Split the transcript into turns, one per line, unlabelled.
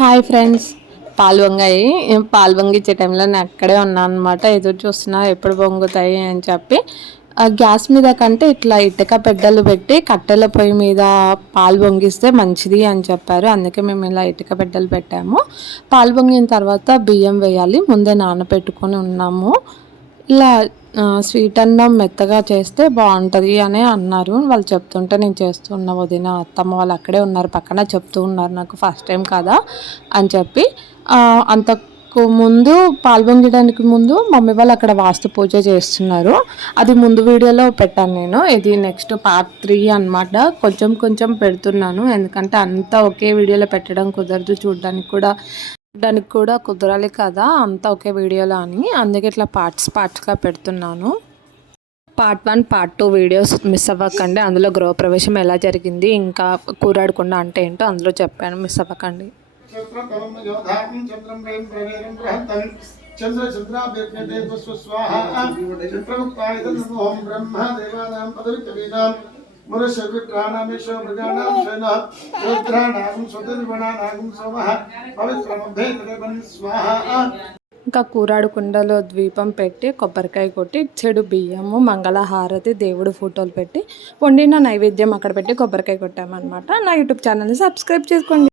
Hi friends. పాలు Wangari పాలు వంగిచ్చే టైంలో నేను అక్కడే ఉన్నాను అనమాట ఎదురు చూస్తున్నా ఎప్పుడు పొంగుతాయి అని చెప్పి. గ్యాస్ మీద కంటే ఇట్లా ఇటుక పెడ్డలు పెట్టి కట్టెల పొయ్యి మీద పాలు పొంగిస్తే మంచిది అని చెప్పారు. అందుకే మేము ఇలా ఇటుక పెడ్డలు పెట్టాము. పాలు పొంగిన తర్వాత బియ్యం వేయాలి. ముందే నానబెట్టుకొని ఉన్నాము. ఇలా స్వీట్ అన్నం మెత్తగా చేస్తే బాగుంటుంది అని అన్నారు. వాళ్ళు చెప్తుంటే నేను చేస్తున్న వదిన అత్తమ్మ వాళ్ళు అక్కడే ఉన్నారు పక్కన చెప్తూ ఉన్నారు నాకు ఫస్ట్ టైం కదా అని చెప్పి అంతకు ముందు పాల్గొనడానికి ముందు మమ్మీ వాళ్ళు అక్కడ వాస్తు పూజ చేస్తున్నారు. అది ముందు వీడియోలో పెట్టాను నేను. ఇది నెక్స్ట్ పార్ట్ త్రీ అనమాట కొంచెం కొంచెం పెడుతున్నాను. ఎందుకంటే అంతా ఒకే వీడియోలో పెట్టడం కుదరదు. చూడడానికి కూడా దానికి కూడా కుదరాలి కదా అంతా ఒకే వీడియోలో అని. అందుకే ఇట్లా పార్ట్స్ పార్ట్స్గా పెడుతున్నాను. Part one part two videos miss అవ్వకండి. అందులో గృహప్రవేశం ఎలా జరిగింది ఇంకా కూరాడకుండా అంటే ఏంటో అందులో చెప్పాను మిస్ అవ్వకండి. చంద్ర స్వాహ ఇంకా కూరాడు కుండలో ద్వీపం పెట్టి కొబ్బరికాయ కొట్టి చెడు బియ్యము మంగళహారతి దేవుడు ఫోటోలు పెట్టి వండిన నైవేద్యం అక్కడ పెట్టి కొబ్బరికాయ కొట్టామన్నమాట. నా యూట్యూబ్ ఛానల్ని సబ్స్క్రైబ్ చేసుకోండి.